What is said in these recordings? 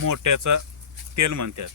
मोठ्याचा तेल म्हणतात.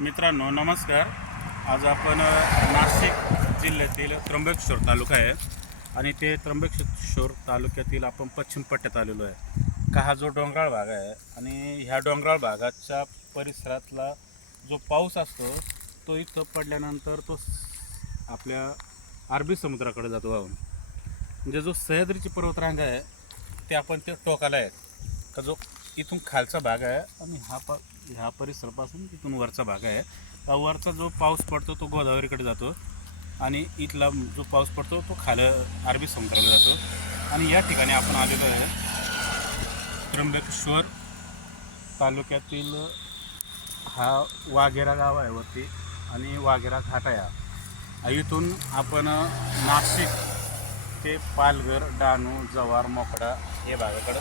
मित्रांनो नमस्कार. आज आपण नाशिक जिल्ह्यातील त्र्यंबकेश्वर तालुका आहे आणि ते त्र्यंबकेश्वर तालुक्यातील आपण पश्चिम पट्ट्यात आलेलो आहे. हा जो डोंगराळ भाग आहे आणि ह्या डोंगराळ भागाच्या परिसरातला जो पाऊस असतो तो इथं पडल्यानंतर तो आपल्या अरबी समुद्राकडे जातो वाहून. म्हणजे जो सह्याद्रीची पर्वतरांग आहे ते आपण ते टोकाला आहे का जो इथून खालचा भाग आहे आणि ह्या परिसरापासून इथून वरचा भाग आहे. वरचा जो पाऊस पडतो तो गोदावरीकडे जातो आणि इथला जो पाऊस पडतो तो अरबी समुद्राला जातो. आणि या ठिकाणी आपण आलेलो आहे त्र्यंबकेश्वर तालुक्यातील हा वाघेरा गाव आहे वरती आणि वाघेरा घाट आहे. इथून आपण नाशिक ते पालघर, डहाणू, जव्हार, मोकडा या भागाकडं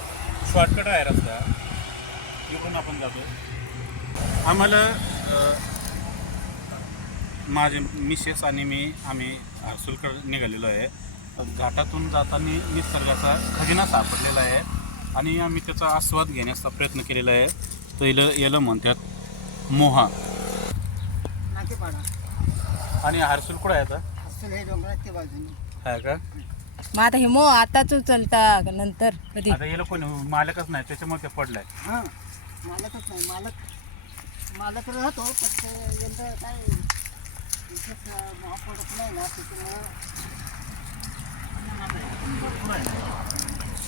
शॉर्टकट आहे रस्ता. इकडून आपण जातो. आम्हाला माझे मिसेस आणि आम्ही हर्सुलकडे निघालेलो आहे. घाटातून जाताना निसर्गाचा खजिना सापडलेला आहे आणि आम्ही त्याचा आस्वाद घेण्याचा प्रयत्न केलेला आहे. तर याला म्हणतात मोहा. आणि हर्सुल कुठं आहे आता? आहे का? मग आता हे मो आताच उचलता नंतर कधी? आता याला कोणी मालकच नाही त्याच्यामुळे ते पडलाय. मालकच नाही. मालक राहतो पण यंदा काय पडत नाही ना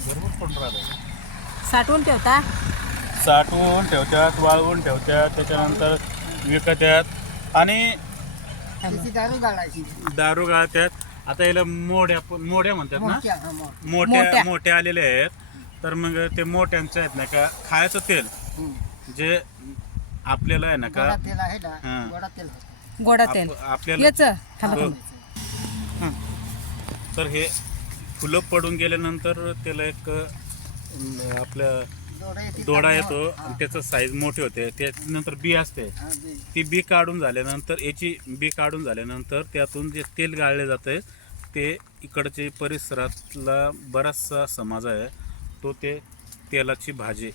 भरपूर पडून राहतं. साठवून ठेवता? साठवून ठेवतात, वाळवून ठेवतात, त्याच्यानंतर विकतात आणि त्याची दारू गाळायची. दारू गाळतात. आता याला मोड्या म्हणतात ना. मोठ्या आलेले आहेत. तर मग ते मोठ्यांचे आहेत ना का खायचं तेल जे आपल्याला आहे ना का गोडा तेल आहे ना. गोडा तेल गोडा तेल आपल्याला याचं. तर हे फुलं पडून गेल्यानंतर त्याला एक आपल्या दोडा येतो आणि त्याचं साईज मोठे होते. त्यानंतर बी असते. ती बी काढून झाल्यानंतर याची बी काढून झाल्यानंतर त्यातून जे तेल गाळले जाते ते इकडचे परिसरातला बराचसा समाज आहे तो ते तेलाची भाजी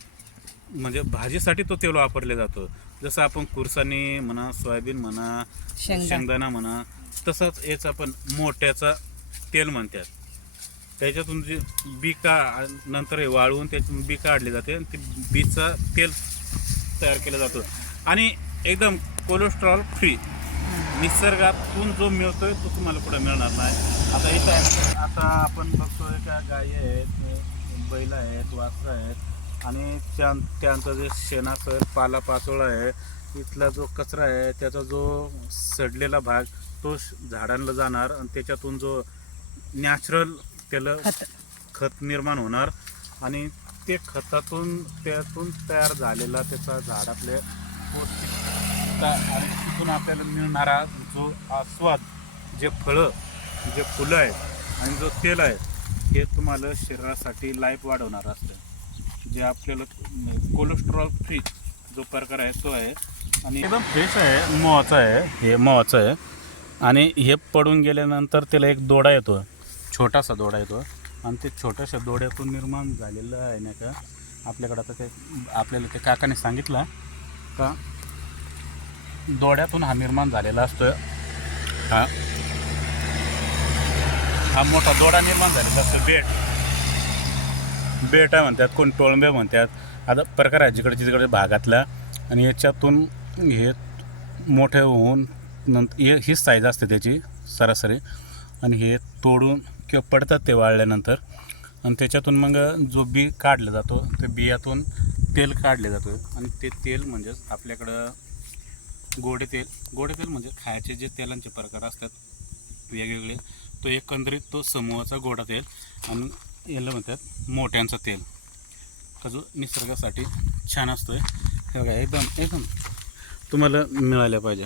म्हणजे भाजीसाठी तो तेल वापरले जातो. जसं आपण कुरसानी म्हणा, सोयाबीन म्हणा, शेंगदाणा म्हणा, तसंच याचं आपण मोठ्याचा तेल म्हणतात. त्याच्यातून जी बी नंतर हे वाळवून त्यातून बी काढली जाते आणि ते बीचा तेल तयार केला जातो आणि एकदम कोलेस्ट्रॉल फ्री. निसर्गातून जो मिळतोय तो तुम्हाला कुठे मिळणार नाही. आता इथं आता आपण बघतोय का गायी आहेत, बैल आहेत, वासरं आहेत आणि त्यांचं जे शेण असेल, पाला पाचोळा आहे, इथला जो कचरा आहे त्याचा जो सडलेला भाग तो झाडांना जाणार आणि त्याच्यातून जो नॅचरल त्याला खत निर्माण होणार आणि ते खतातून त्यातून तयार झालेला त्याचा झाडातले पौष्टिकता आणि तिथून आपल्याला मिळणारा जो आस्वाद, जे फळं, जे फुलं आहेत आणि जो तेल आहे, हे तुम्हाला शरीरासाठी लाईफ वाढवणारं असतं. जे आपल्याला कोलेस्ट्रॉल फ्री जो प्रकार आहे तो आहे आणि एकदम फ्रेश आहे. मोहाचं आहे, हे मोहाचं आहे. आणि हे पडून गेल्यानंतर त्याला एक दोडा येतो, छोटासा दोडा येतो. आणि ते छोट्याशा दोड्यातून निर्माण झालेलं आहे नाही का, आपल्याकडं आता ते आपल्याला ते काकाने सांगितलं का दोड्यातून हा निर्माण झालेला असतो. हा मोठा दोडा निर्माण झालेला असतो. बेट आहे म्हणतात, कोण टोळंबे म्हणतात. आता प्रकार आहे जिकडे भागातला. आणि याच्यातून हे मोठे होऊन नंतर हीच साईज असते त्याची सरासरी. आणि हे तोडून किंवा पडतात ते वाळल्यानंतर. आणि त्याच्यातून मग जो बी काढला जातो, ते बियातून तेल काढले जातो. आणि ते तेल म्हणजेच आपल्याकडं गोडे तेल म्हणजे खायचे जे तेलांचे प्रकार असतात वेगवेगळे, तो एकंदरीत तो समूहाचा गोडा तेल. आणि याला म्हणतात मोठ्यांचं तेल, का जो निसर्गासाठी छान असतो आहे. हे बघा एकदम तुम्हाला मिळालं पाहिजे.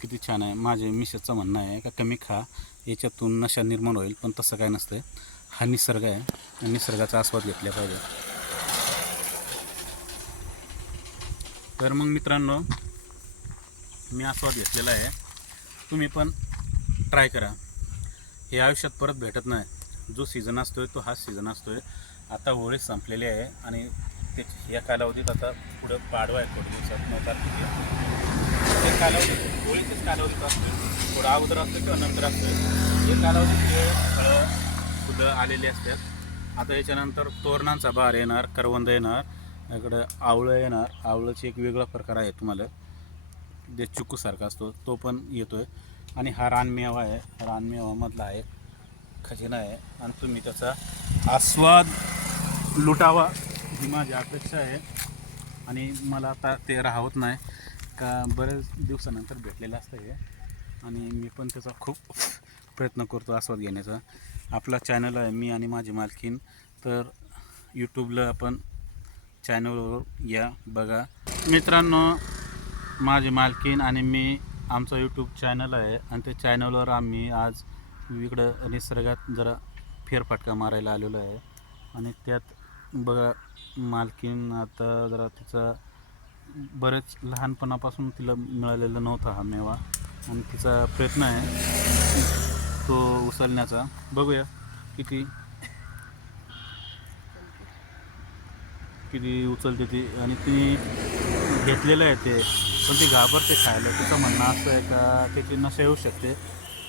किती छान आहे. माझे मिसेसचं म्हणणं आहे का कमी खा, याच्यातून नशा निर्माण होईल. पण तसं काय नसतं. हा निसर्ग आहे आणि निसर्गाचा आस्वाद घेतला पाहिजे. तर मग मित्रांनो, मी आस्वाद घेतलेला आहे. तुम्ही पण ट्राय करा. हे आयुष्यात परत भेटत नाही. जो सीझन असतो तो हाच सीझन असतो. आता होळी संपलेली आहे आणि ते या कालावधीत आता पुढं पाडवा आहे थोड्या दिवसात 9 तारखेला. ते कालावधीत होळीचेच कालावधीत असतो, थोडा अगोदर असतो किंवा नंतर असतो. हे कालावधीत हे फळं फुलं आलेली असतात. आता याच्यानंतर तोरणांचा बहार येणार, करवंद येणार, इकडं आवळं येणार. आवळंचे एक वेगळा प्रकार आहे तुम्हाला, जे चिकूसारखा असतो तो पण येतो आहे. आणि हा रानमेवा आहे, रानमेवामधला आहे खजिना आहे. आणि तुम्ही त्याचा आस्वाद लुटावा ही माझी अपेक्षा आहे. आणि मला आता ते राहत नाही का बरेच दिवसानंतर भेटलेलं असतं हे. आणि मी पण त्याचा खूप प्रयत्न करतो आस्वाद घेण्याचा. आपला चॅनल आहे मी आणि माझी मालकीन. तर यूट्यूबला आपण चॅनलवर या बघा मित्रांनो. माझी मालकीन आणि मी, आमचा यूट्यूब चॅनल आहे. आणि त्या चॅनलवर आम्ही आज इकडं निसर्गात जरा फेरफटका मारायला आलेलो आहे. आणि त्यात बघा मालकीन आता जरा तिचा बरेच लहानपणापासून तिला मिळालेला नव्हता हा मेवा. आणि तिचा प्रयत्न आहे तो उचलण्याचा. बघूया किती उचलते ती. आणि ती घेतलेलं आहे ते, पण ती घाबरते खायला. तिचं म्हणणं असं आहे का त्याची नशा येऊ शकते.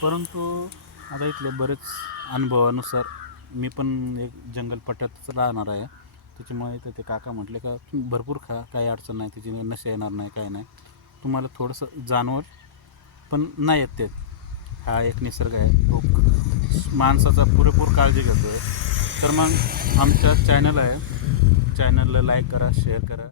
परंतु आता इथले बरेच अनुभवानुसार मी पण एक जंगलपट्ट्यातच राहणार आहे, त्याच्यामुळे इथं ते काका म्हटले का तुम्ही भरपूर खा, काही अडचण नाही, त्याची नशा येणार नाही, काय नाही. तुम्हाला थोडंसं जाणवर पण नाही येत ते. हा एक निसर्ग आहे, तो माणसाचा पुरेपूर काळजी घेतो आहे. तर मग आमचा चॅनल आहे, चॅनलला लाईक करा, शेअर करा.